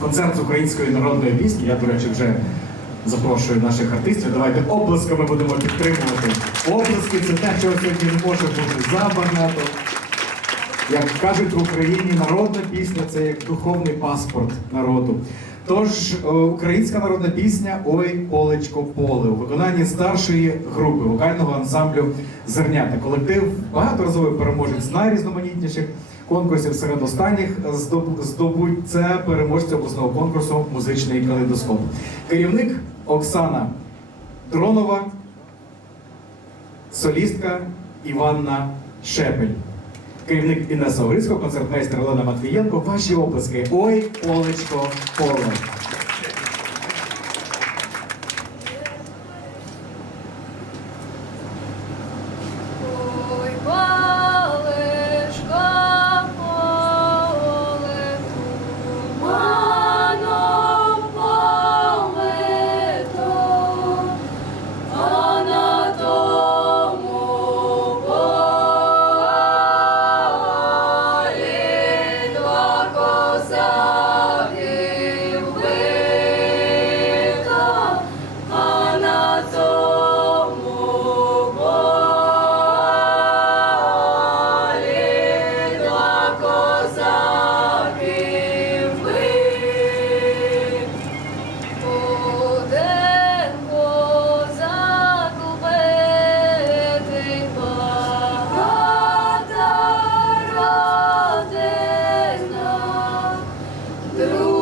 концерт з української народної пісні. Я, до речі, вже запрошую наших артистів. Давайте облисками будемо підтримувати. Оплески це те, чого сьогодні не може бути забагато. Як кажуть в Україні, народна пісня це як духовний паспорт народу. Тож е, українська народна пісня Ой, полечко поле у виконанні старшої групи вокального ансамблю Зернята. Колектив багаторазовий переможець найрізноманітніших конкурсів серед останніх здоб- здобуть це переможця обласного конкурсу Музичний калейдоскоп. Керівник Оксана Дронова, солістка Іванна Шепель. Керівник Інеса Орицького, концертмейстер Олена Матвієнко. Ваші оплески. Ой, полечко, поле. through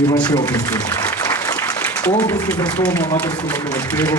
І ваші. Оплески за словом аматорському колективу